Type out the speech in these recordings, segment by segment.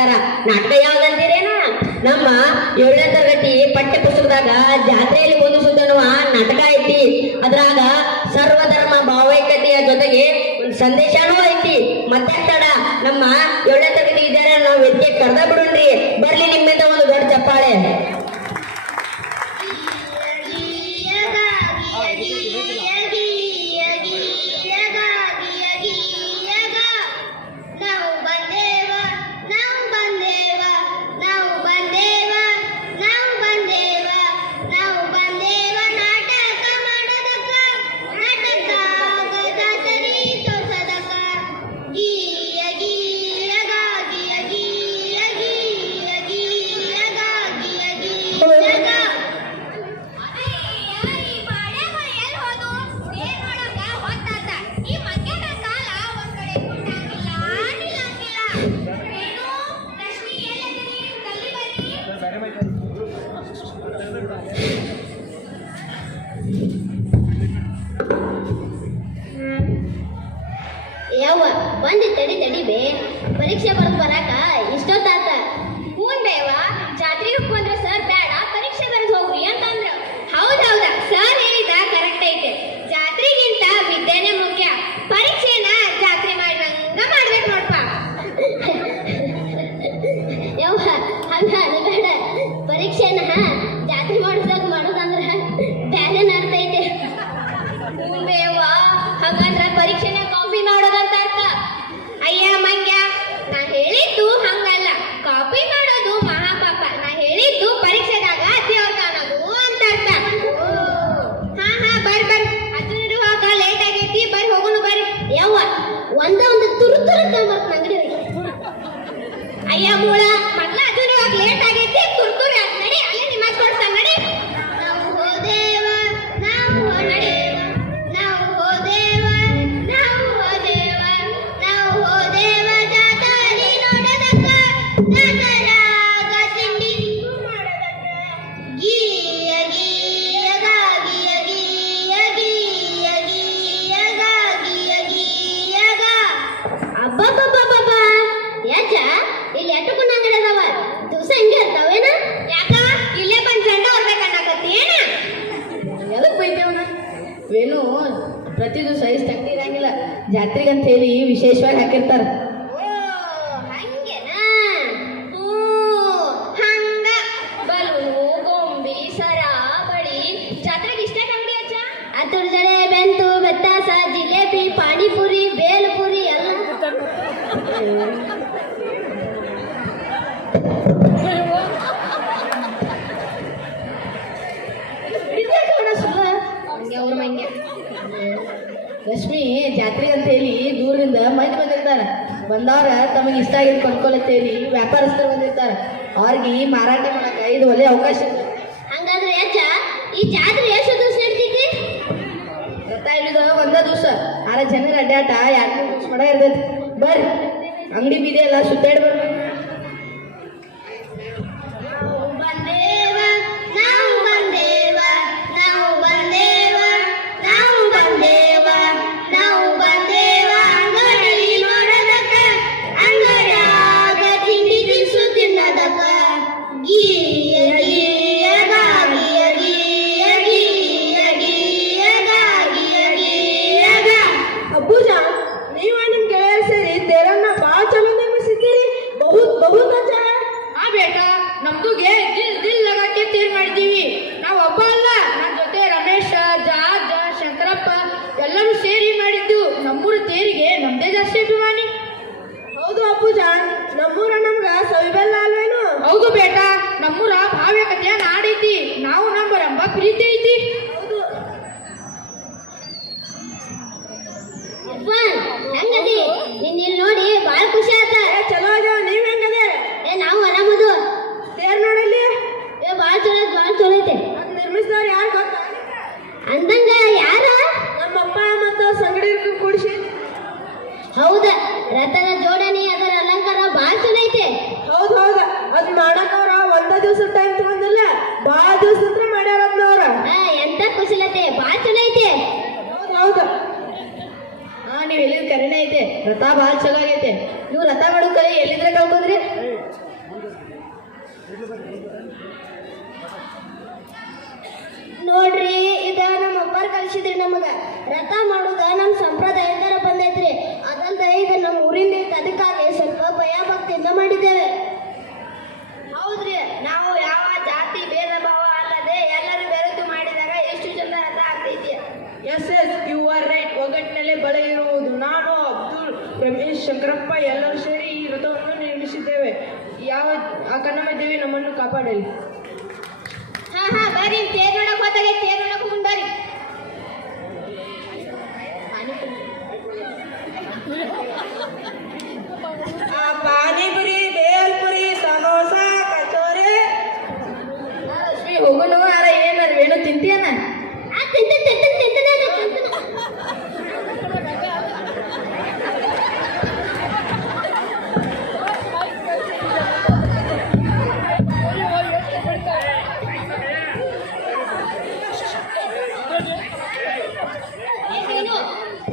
ಮಾಡ್ತಾರ. ನಾಟಕ ಯಾವ್ದಂತೀರೇನ? ನಮ್ಮ 7ನೇ ತರಗತಿ ಪಠ್ಯ ಪುಸ್ತಕದಾಗ ಜಾತ್ರೆಯಲ್ಲಿ ಒಂದು ಸುತ್ತನ್ನುವ ನಾಟಕ ಐತಿ. ಅದ್ರಾಗ ಸರ್ವಧರ್ಮ ಭಾವೈಕ್ಯತೆಯ ಜೊತೆಗೆ ಒಂದು ಸಂದೇಶನೂ ಐತಿ. ಮತ್ತೆ ತಡ ನಮ್ಮ 7ನೇ ತರಗತಿ ವಿದ್ಯಾರ್ಥಿ ನಾವು ವೇದಿಕೆ ಕರ್ದ ಬಿಡುನ್ರಿ. ಬರ್ಲಿ ನಿಮ್ಮಿಂದ ಒಂದು ದೊಡ್ಡ ಚಪ್ಪಾಳೆ. ಯವ್ವ ಬಂದಿ ತಡಿ ಬೇ, ಪರೀಕ್ಷೆ ಬರ್ದು ಬರಾಕ ಇಷ್ಟೊತ್ತಾತ. ಹೂನ್ ಬೇವ, ಜಾತ್ರೆಗೆ ಬಂದ್ರೆ ಸರ್ ಬೇಡ ಪರೀಕ್ಷೆ ಬರೆದು ಹೋಗ್ರಿ ಅಂತಂದ್ರು. ಹೌದೌದ, ಸರ್ ಹೇಳಿದ ಕರೆಕ್ಟ್ ಐತೆ. ಜಾತ್ರೆಗಿಂತ ವಿದ್ಯೆನೇ ಮುಖ್ಯ. ಪರೀಕ್ಷೆನ ಜಾತ್ರೆ ಮಾಡಿದಂಗ ಮಾಡ್ಬೇಕು ನೋಡ್ಪ. ಯವ್ವ ಹಂಗ ಅನ್ಬೇಡ, ಪರೀಕ್ಷೆನ ಜಾತ್ರೆ ಮಾಡಿದಾಗ ಮಾಡೋದಂದ್ರ ಬ್ಯಾರೆ ಅರ್ಥ ಐತೆ. ಹೂನ್ ಬೇವ, ಹಾಗಂದ್ರ ಪರೀಕ್ಷೆನ ಕಾಪಿ ಮಾಡೋದಂತ ಅರ್ಥ. ಅಯ್ಯ ಮಂಗ್ಯ, ನಾ ಹೇಳಿದ್ದು ಹಂಗಲ್ಲ. ಕಾಪಿ ಮಾಡೋದು ಮಹಾಪಾಪ. ನಾ ಹೇಳಿದ್ದು ಪರೀಕ್ಷೆದಾಗ ದೇವ್ರ ಕಾಣೋದು ಅಂತ ಅರ್ಥ. ಹಾ ಬರ್ರಿ ಹತ್ತಿರುವಾಗ ಲೇಟ್ ಆಗೈತಿ, ಬರ್ರಿ ಹೋಗೋಣ ಬರ್ರಿ. ಯವ್ವ ಒಂದು ತುರು ತಗೊಂಬರ್ತ ಅಂಗಡಿ. ಅಯ್ಯ ಮೂಳ ಮೊದ್ಲ ಹತ್ತಿರುವಾಗ ಲೇಟ್ ಆಗೈತಿ, ತುರು ನಡಿ, ಅಲ್ಲಿ ನಿಮ್ಮ ಕೊಡ್ಸ ನಡಿ. ನಾವು ಹೋದೇವ ಜಾತ್ರೆ ನೋಡದಕ್ಕ, ಜಾತರಾಗ ತಿಂಡಿ ಮಾಡೋದಕ್ಕ. ಗೀಯ ಗೀಯಗ ಗೀಯ ಗೀಯ ಗೀಯ ಗೀಯಗ ಗೀಯ ಗೀಯಗ. ಅಬ್ಬಬ್ಬಬ್ಬಬ್ಬ, ಯಾಚ ಇಲ್ಲಿ ಎಟ್ಟುಕೊಂಡು ಅಂಗಡಿ ಅದಾವ, ದಿವಸ ಹಿಂಗೆ ಇರ್ತಾವೇನ? ಯಾಕ ಇಲ್ಲೇ ಬಂದ್ ಜಂಡ ಹೊರ್ಬೇಕನ್ನಕತ್ತಿ ಏನ? ಎದಕ್ ಬೈತೇವನ? ವೇಣು ಪ್ರತಿ ದಿವಸ ಐಸ್ ತಟ್ಟಿ ಇರಂಗಿಲ್ಲ, ಜಾತ್ರೆಗೆ ಅಂತ ಹೇಳಿ ವಿಶೇಷವಾಗಿ ಹಾಕಿರ್ತಾರ. ಹಂಗೆನಾ? ಹಂಗ ಬಲೂನು, ಗೊಂಬಿ, ಸರ, ಬಳಿ. ಜಾತ್ರೆಗೆ ಇಷ್ಟ ಅಂಗಡಿ ಅಚ್ಚ? ಅದ್ರ ಜಡೆ, ಬೆಂತು, ಬೆತ್ತಾಸ, ಜಿಲೇಬಿ, ಪಾನಿಪುರಿ, ಬೇಲ್ಪುರಿ ಎಲ್ಲ. ರಶ್ಮಿ, ಜಾತ್ರೆ ಅಂತ ಹೇಳಿ ದೂರದಿಂದ ಮಂದಿ ಬಂದಿರ್ತಾರ. ಬಂದವ್ರ ತಮಗೆ ಇಷ್ಟ ಆಗಿದ್ದು ಕೊಂಡ್ಕೊಳತ್ ಹೇಳಿ ವ್ಯಾಪಾರಸ್ಥರು ಬಂದಿರ್ತಾರ. ಅವ್ರಿಗೆ ಮಾರಾಟ ಮಾಡಕ ಇದು ಒಳ್ಳೆ ಅವಕಾಶ. ಹಂಗಾದ್ರೆ ಅಜ್ಜ, ಈ ಜಾತ್ರೆ ಎಷ್ಟು ದಿವಸ ನಡೀತೈತಿ? ರಥ ಇಳಿದ ಒಂದ ದಿವಸ, ಆರ ಜನರ ಅಡ್ಡಾಟ 2 ದಿವಸ ಮಾಡ ಇರ್ತೈತಿ. ಬರ್ರಿ, ಅಂಗಡಿ ಬೀದಿ ಎಲ್ಲ ಸುತ್ತಾಡಿ ಬರ್ಬೇಕು. ಎಲ್ಲರೂ ಸೇರಿ ಮಾಡಿದ್ದು ನಮ್ಮೂರ ತೇರಿಗೆ ನಮ್ದೇ ಜಾಸ್ತಿ ಅಭಿಮಾನಿ. ಹೌದು ಅಪ್ಪುಜಾನ್, ನಮ್ಮೂರ ನಮ್ಗ ಸವಿಬೆಲ್ಲ ಅಲ್ವೇನು? ಹೌದು ಬೇಟಾ, ನಮ್ಮೂರ ಭಾವ್ಯಕತೆಯ ನಾಡೈತಿ. ನಾವು ನಂಬರಂಬ ಪ್ರೀತಿ ಐತಿ. ಹೆಂಗದಿ? ನಿನ್ನ ಇಲ್ಲಿ ನೋಡಿ ಬಾಳ ಖುಷಿ ಆತ. ಚಲೋ ಆಗ್ಯಾವ, ನೀವ್ ಹೆಂಗದೆ? ನಾವು ಆರಾಮದು. ತೇರ್ ನೋಡಲ್ಲಿ ಬಾಳ ಚಲೋ ಐತೆ. ನಿರ್ಮಿಸಿದವ್ರು ಯಾರು ಗೊತ್ತಾ? ಅಂದಂಗ ಯಾರ? ನಮ್ಮಪ್ಪ ಮತ್ತು ಸಂಗಡಿ ಕೂಡಿಸಿ. ಹೌದ, ರಥದ ಜೋಡಣೆ, ಅದರ ಅಲಂಕಾರ ಬಾಳ ಚಲೋ ಐತೆ. ಹೌದು, ಅದ್ ಮಾಡಕ್ ಅವ್ರ ಒಂದ ದಿವಸ ಟೈಮ್ ತಗೊಂಡಿಲ್ಲ, ಬಾಳ ದಿವಸ ಮಾಡ್ಯಾರದ್ನವ್ರ. ಎಂತ ಕುಶಲತೆ, ಬಾಳ ಚಲೋ ಐತೆ. ಹೌದು, ನೀವ್ ಹೇಳಿದ್ ಕರೆನೇ ಐತೆ. ರಥ ಬಾಳ ಚಲೋ ಆಗೈತೆ. ನೀವು ರಥ ಮಾಡೋ ಕಲೆ ಎಲ್ಲಿದ್ರೆ ಕಲ್ಕೊಂಡ್ರಿ? ನೋಡ್ರಿ ಇದ ನಮ್ಮ ಅಪ್ಪಾರ್ ಕಲಿಸಿದ್ರಿ ನಮಗ ರಥ ಮಾಡೋದ ನಮ್ಮ ಸಂಪ್ರದಾಯದರ ಬಂದೈತ್ರಿ ಅದಲ್ದ ಇದು ನಮ್ಮ ಊರಿಂದ ಐತಿ ಅದಕ್ಕಾಗಿ ಸ್ವಲ್ಪ ಭಯ ಭಕ್ತಿಯಿಂದ ಮಾಡಿದ್ದೇವೆ ಹೌದ್ರಿ ನಾವು ಯಾವ ಜಾತಿ ಭೇದ ಭಾವ ಅಲ್ಲದೆ ಎಲ್ಲರೂ ಬೆರೆತು ಮಾಡಿದಾಗ ಎಷ್ಟು ಚಂದ ರಥ ಆಗ್ತೈತಿ ಎಸ್ ಯು ಆರ್ ರೈಟ್. ಒಗ್ಗಟ್ಟಿನಲ್ಲೇ ಬಳೆ ಇರುವುದು. ನಾನು ಅಬ್ದುಲ್ ರಮೇಶ್ ಶಂಕರಪ್ಪ ಎಲ್ಲರೂ ಸೇರಿ ಈ ರಥವನ್ನು ನಿರ್ಮಿಸಿದ್ದೇವೆ. ಯಾವ ಆ ಕನ್ನಮ್ಮ ದೇವಿ ನಮ್ಮನ್ನು ಕಾಪಾಡಲಿ. ಹಾ ಬರ್ರಿ ತೇರ್ ನೋಡಕ್ ಹೋದಾಗೆ ತೇರ್ ನೋಡಕ್ ಮುಂದ್ ಬರ್ರಿ ಪಾನಿಪುರಿ, ಬೇಲ್ಪುರಿ, ಸಮೋಸ, ಕಚೋರಿ. ಹೋಗುನು ಅರ ಏನಾರ ಏನು ತಿಂತೀಯನ?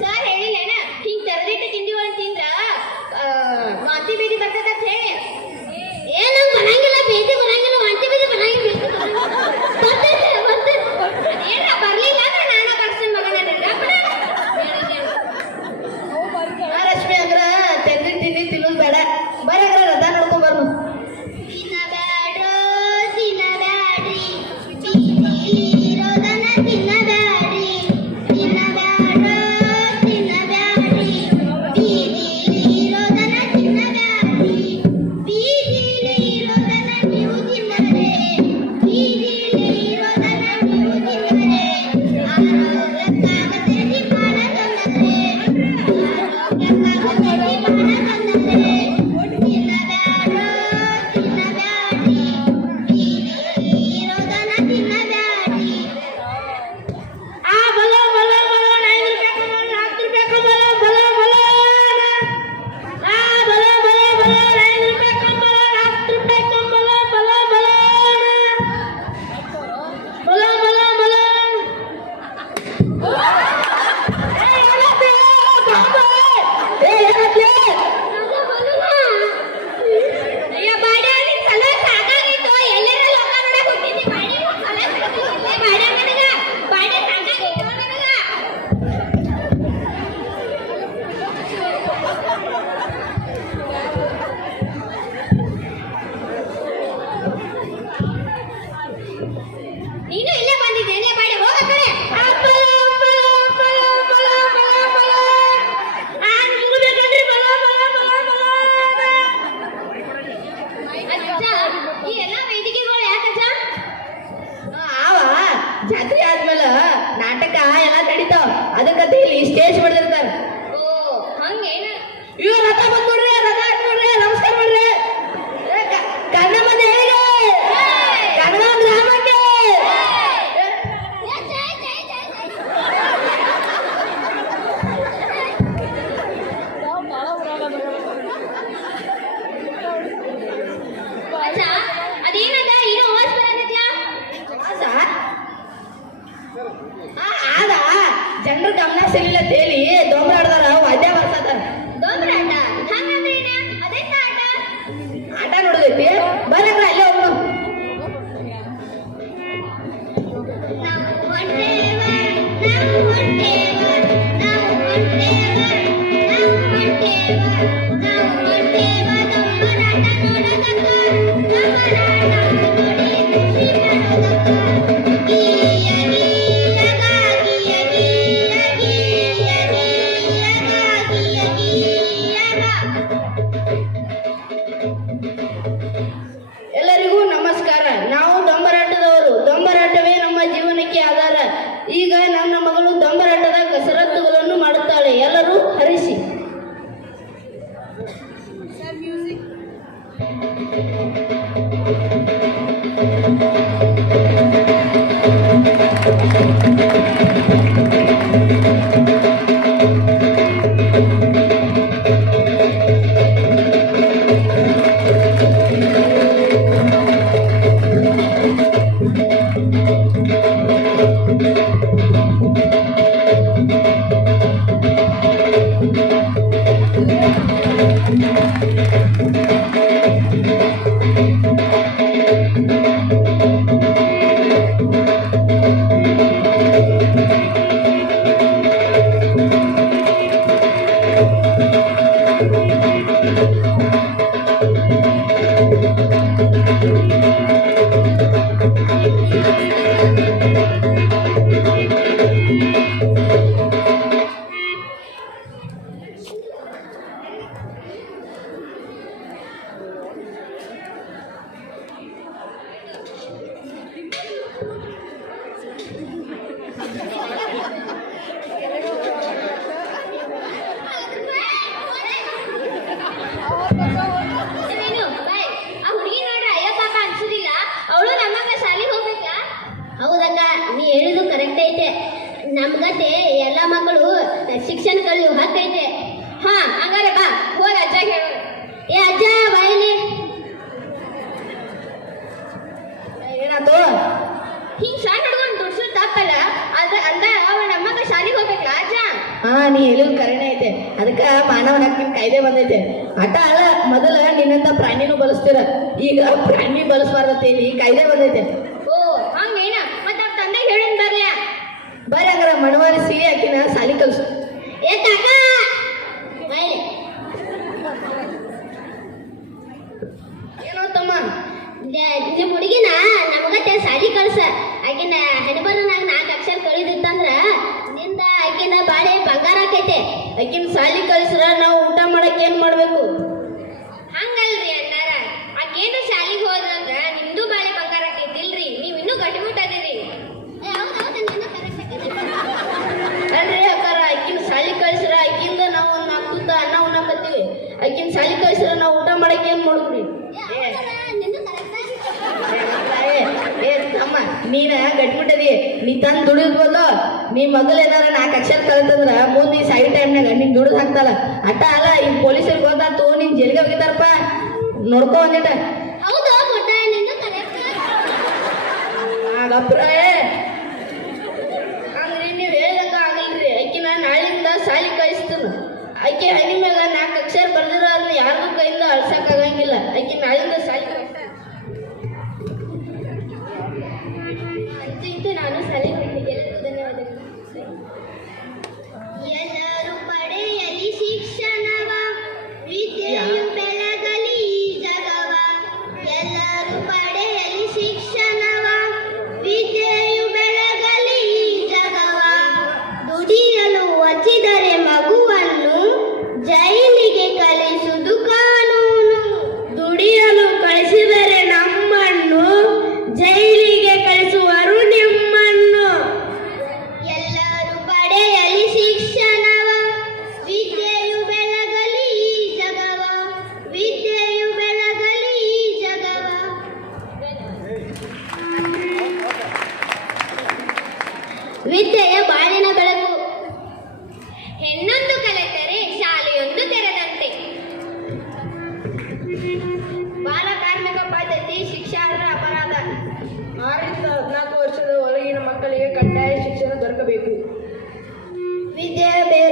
ಸರ್ ಹೇಳಿಲ್ಲೇನ ಹಿಂಗ್ ತರಗತಿ ತಿಂದಿವ ಅಂತ ತಿಂದ್ರ ವಾಂತಿ ಬೇದಿ ಬರ್ತದ ಅಂತ ಹೇಳಿ ಏನು ಬರಂಗಿಲ್ಲ ಬೇದಿ ಬರಂಗಿಲ್ಲ ವಾಂತಿ ಬೇದಿ ಬರಂಗಿಲ್ಲ ಏನ ಬರ್ಲಿಲ್ಲ ಅಂದ್ರೆ ನಾನ ಕರ್ಸಿನ ಮಗನ ರಶ್ಮಿ ಅಂದ್ರ ತೆಂಗಿನ ತಿಂಡಿ ತಿನ್ನೋದು ಬೇಡ. ಬರಂಗ್ರ ರಥ ನೋಡ್ಕೊಂಡ್ ಬರ್ನು. ತಿನ್ನಬ್ಯಾಡ್ರೋ ತಿನ್ನಬ್ಯಾಡ್ರಿ ಬೀದಿಲಿರೋದನ್ನ ತಿನ್ನಬ್ಯಾಡ್ರಿ ತಿನ್ನಬ್ಯಾಡ್ರೋ ತಿನ್ನಬ್ಯಾಡ್ರಿ ಬೀದಿಲಿರೋದನ್ನ ತಿನ್ನಬ್ಯಾಡ್ರಿ ಬೀದಿಲಿರೋದನ್ನ ನೀವು ತಿನ್ನರೆ ಬೀದಿಲಿರೋದನ್ನ ನೀವು ತಿನ್ನರೆ ಆರೋಗ್ಯಕ್ಕಾಗತ್ತೆ ಬಾಳ ತೊಂದರೆ ಆರೋಗ್ಯಕ್ಕಾಗತ್ತೆ ಬಾಳ ತೊಂದರೆ ತಿನ್ನಬ್ಯಾಡ್ರೋ ತಿನ್ನಬ್ಯಾಡ್ರಿ ಬೀದಿಲಿರೋದನ್ನ ತಿನ್ನಬ್ಯಾಡ್ರಿ ಆ ಬಲ ಬಲ ಬಲ 5 ರೂಪಾಯಿ ಕಮಲ 10 ರೂಪಾಯಿ ಕಮಲ ಬಲ ಬಲ ಆ ಬಲ ಬಲ ಬಲ 5 ರೂಪಾಯಿ ಕಮಲ 10 ರೂಪಾಯಿ ಕಮಲ ಬಲ ಬಲ ಬಲ ಬಲ ಬಲ. ಅಯ್ಯ ಬಾಡ್ಯ ನಿನ್ ಸಲ ಸಾಕಾಗಿತ್ತು ಎಲ್ಲರ ಲೋಕ ನೋಡಕ್ ಹೋಗಿದ್ದಿ ಬಾಡ್ಯ ಸಲ ಸಾಕಾಗಿತ್ತು ಬಾಡ್ಯ ನನಗ ಬಾಡ್ಯ ಸಾಕಾಗಿತ್ತು ನನಗ ನೀನು ಇಲ್ಲೇ ಬಂದಿದ್ದೆ ಇಲ್ಲೇ ಬಾಡ್ಯ ಹೋಗ ಕಡೆ ಈ ಎಲ್ಲ ವೇದಿಕೆಗಳು ಯಾಕಜ್ಜ ಆವ ಜಾತ್ರೆ ಆದ್ಮೇಲೆ ನಾಟಕ ಎಲ್ಲ ನಡೀತಾವ. ಅದಕ್ಕಂತ ಇಲ್ಲಿ ಸ್ಟೇಜ್ ಮಾಡಿರ್ತಾರ. ಓ ಹಂಗೇನ ಇವ್ ರಥ ಬಂದ್ ನೋಡ್ರಿ, ರಥ ಆಯ್ತ್ ನೋಡ್ರಿ, ನಮಸ್ಕಾರ ಮಾಡ್ರಿ. ಕನ್ನಡ ದೇವಿಗೆ, ಕನ್ನಡ ಗ್ರಾಮಕ್ಕೆ. ಅಜ್ಜ ಅದೇನದ ಏನೋ ಆವಾಜ್ ಬರಕತ್ಲ ಆದ ಜನರ ಗಮನ ಸಿಗಲಿಲ್ಲ ತೇಲಿ ದೊಂಬರಾಡ್ದಾರ ವಾದ್ಯ ಬರ್ಸತಾರ. ದೊಂಬರಾಟ ಹಂಗಂದ್ರೆ ಏನ ಅದೆಂತ ಆಟ ಆಟ ನೋಡದೈತಿ ಬರಂಗ್ರ ಅಲ್ಲೇ ಹೋಗ್ನು. ನಾವು ಹೊಂಟೇವ ನಾವು ಹೊಂಟೇವ ನಾವು ಹೊಂಟೇವ ನಾವು ಹೊಂಟೇವ ನಾವು ಹೊಂಟೇವ ದೊಂಬರಾಟ ನೋಡೋದಕ್ಕ ದೊಂಬರಾಟ ನೋಡಿ ಖುಷಿ ಪಡೋದಕ್ಕ ಗೀಯ ಗೀಯಗ ಗೀಯ ಗೀಯ ಗೀಯ ಗೀಯಗ ಗೀಯ ಗೀಯಗ ಎಲ್ಲರಿಗೂ ನಮಸ್ಕಾರ. ನಾವು ದೊಂಬರಾಟದವರು. ದೊಂಬರಾಟವೇ ನಮ್ಮ ಜೀವನಕ್ಕೆ ಆಧಾರ. ಈಗ ನನ್ನ ಮಗಳು ದೊಂಬರಾಟದ ಕಸರತ್ತುಗಳನ್ನು ಮಾಡುತ್ತಾಳೆ. ಎಲ್ಲರೂ ಹರಿಸಿ. ನಮ್ಗತೆ ಎಲ್ಲ ಮಕ್ಕಳು ಶಿಕ್ಷಣ ಕಲಿಯೋ ಹಕ್ಕೈತೆ. ಹಾ ಹಂಗಾರೆ ಬಾ ಹೋಗಿ ಅಜ್ಜ ಹೇಳು. ಏ ಅಜ್ಜ ಬಾಯಿಲಿ. ಏನಾತು? ಹಿಂಗ್ ಸಣ್ಣ ಹುಡುಗನ್ ದುಡ್ಸು ತಪ್ಪಲ್ಲ. ಅಂದ ಅವಳ ನಮ್ಮಗ ಶಾಲೆಗೆ ಹೋಗ್ಬೇಕಲ್ಲ ಅಜ್ಜ. ಹಾ ನೀ ಹೇಳಿದ್ ಕರೆನೇ ಐತೆ. ಅದಕ್ಕ ಮಾನವನ ಹಕ್ಕಿನ ಕಾಯ್ದೆ ಬಂದೈತೆ. ಆಟ ಅಲ್ಲ, ಮೊದಲ ನಿನ್ನಂತ ಪ್ರಾಣಿನೂ ಬಳಸ್ತೀರ, ಈಗ ಪ್ರಾಣಿ ಬಳಸಬಾರ್ದತ್ತೇಳಿ ಕಾಯ್ದೆ ಬಂದೈತೆ. ಓ ಹಂಗೇನ? ಮತ್ತ ಅವ್ರ ತಂದೆ ಹೇಳಿನ್ ಬರ್ಲ್ಯಾ? ಬರ್ರಿ ಹಂಗಾರ ಮನವರಿಸಿ ಆಕಿನ ಸಾಲಿ ಕಲ್ಸು. ಏ ಕಾಕ ಬಾಯಿಲಿ. ಏನೋ ತಮ್ಮ? ನಿಮ್ಮ ಹುಡುಗಿನ ನಮಗತ್ತೆ ಸಾಲಿ ಕಳ್ಸ. ಆಕಿನ ಹೆಣ್ಬರ್ನಾಗ 4 ಅಕ್ಷರ ಕಳಿದಿತ್ತಂದ್ರ ನಿಂದ ಆಕಿನ ಬಾಳೆ ಬಂಗಾರ ಆಕೈತೆ. ಆಕಿನ ಸಾಲಿ ಕಲ್ಸ್ರ ನಾವು ಊಟ ಮಾಡಕ್ ಏನ್ ಮಾಡ್ಬೇಕು? ಹಂಗಲ್ರಿ ಅಣ್ಣಾರ, ಆಕೇನು ಶಾಲಿಗೆ ಹೋದ್ರಂದ್ರ ನಿಮ್ದು ಬಾಳೆ ಬಂಗಾರ ಆಕೈತಿಲ್ರಿ. ನೀವ್ ಇನ್ನೂ ಗಟ್ಟಿಮುಟ್ಟದಿರಿ. ಅಲ್ರಿ ಅಕ್ಕಾರ, ಆಕಿನ ಸಾಲಿ ಕಳ್ಸ್ರ ಆಕಿಂದ ನಾವು ಒಂದ್ 4 ತುತ್ತ ಅನ್ನ ಉಣ್ಣಾಕತ್ತೀವಿ. ಆಕಿನ ಸಾಲಿ ಕಳ್ಸ್ರ ನಾವು ಊಟ ಮಾಡಕ್ ಏನ್ ಮಾಡುದ್ರಿ? ಏ ತಮ್ಮ, ನೀನ ಗಟ್ಬಿಟ್ಟದಿ. ನೀ ತಂದ್ ದುಡಿದ್ಬೋದು. ನೀ ಮಗಲ್ ಏನಾರ 4 ಅಕ್ಷರ ಕಲಿತಂದ್ರ ಮುಂದ್ ಈ ಸಾಯಿ ಟೈಮ್ನಾಗ ನೀನ್ ದುಡಿದ್ ಹಾಕ್ತಾರ. ಅಟ್ಟ ಅಲ್ಲ, ಈಗ ಪೊಲೀಸರಿಗೆ ಗೊತ್ತಾತು ನೀನ್ ಜೈಲಿಗೆ ಹೋಗಿದಾರಪ್ಪ. ನೋಡ್ಕೊ ಒಂದಿಟ. ಹೌದು ಪುಟ್ಟ, ನಿಂದು ಕರೆಕ್ಟ್. ಹಂಗ್ರಿ ನೀವ್ ಹೇಳ್ದಂಗ ಆಗಲ್ರಿ. ಆಕಿನ ನಾಳಿಂದ ಸಾಲಿ ಕಳಿಸ್ತಾನ. ಆಕೆ ಹನಿ ಮ್ಯಾಗ 4 ಅಕ್ಷರ ಬರ್ದಿರೋ ಅದನ್ನ ಯಾರಿಗೂ ಕೈಯಿಂದ ಅಳ್ಸಕ್ ಆಗಂಗಿಲ್ಲ. ಆಕಿ ನಾಳಿಂದ ಸಾಲಿ ನಾನು ಶಾಲೆಗೆ ಹೋಗ್ಲಿಕ್ಕೆ ಎಲ್ಲರಿಗೂ ಧನ್ಯವಾದಗಳು. ಎಲ್ಲರೂ ಪಡೆಯಲಿ ಶಿಕ್ಷಣವ, ವಿದ್ಯೆಯು ಬೆಳಗಲಿ ಈ ಜಗವ. ಎಲ್ಲರೂ ಪಡೆಯಲಿ ಶಿಕ್ಷಣವ, ವಿದ್ಯೆಯು ಬೆಳಗಲಿ ಈ ಜಗವ. ದುಡಿಯಲು ವಚಿದರೆ ಮಗುವನ್ನು ಜೈಲಿಗೆ ಕಳಿಸುವುದು ಕಾನೂನು. ದುಡಿಯಲು ಕಳಿಸಿದರೆ ನಮ್ಮನ್ನು ಜೈಲಿಗೆ ಕಳಿಸುವರು ನಿಮ್ಮನ್ನು. ಎಲ್ಲರೂ ಪಡೆಯಲಿ ಶಿಕ್ಷಣವ, ವಿದ್ಯೆಯು ಬೆಳಗಲಿ ಈ ಜಗವ. ವಿದ್ಯೆಯು ಬೆಳಗಲಿ ಈ ಜಗವ. ವಿದ್ಯೆಯ ಬಾಳಿನ ಬೆಳಕು. ಹೆಣ್ಣೊಂದು ಕಲಿತರೆ ಶಾಲೆಯೊಂದು ತೆರೆದಂತೆ. ಬಾಲ ಕಾರ್ಮಿಕ ಪದ್ಧತಿ ಶಿಕ್ಷಾರ್ಹ ಅಪರಾಧ. 6ರಿಂದ 14 ವರ್ಷದ ಒಳಗಿನ ಮಕ್ಕಳಿಗೆ ಕಡ್ಡಾಯ ಶಿಕ್ಷಣ ದೊರಕಬೇಕು. ವಿದ್ಯೆಯ ಬೇರು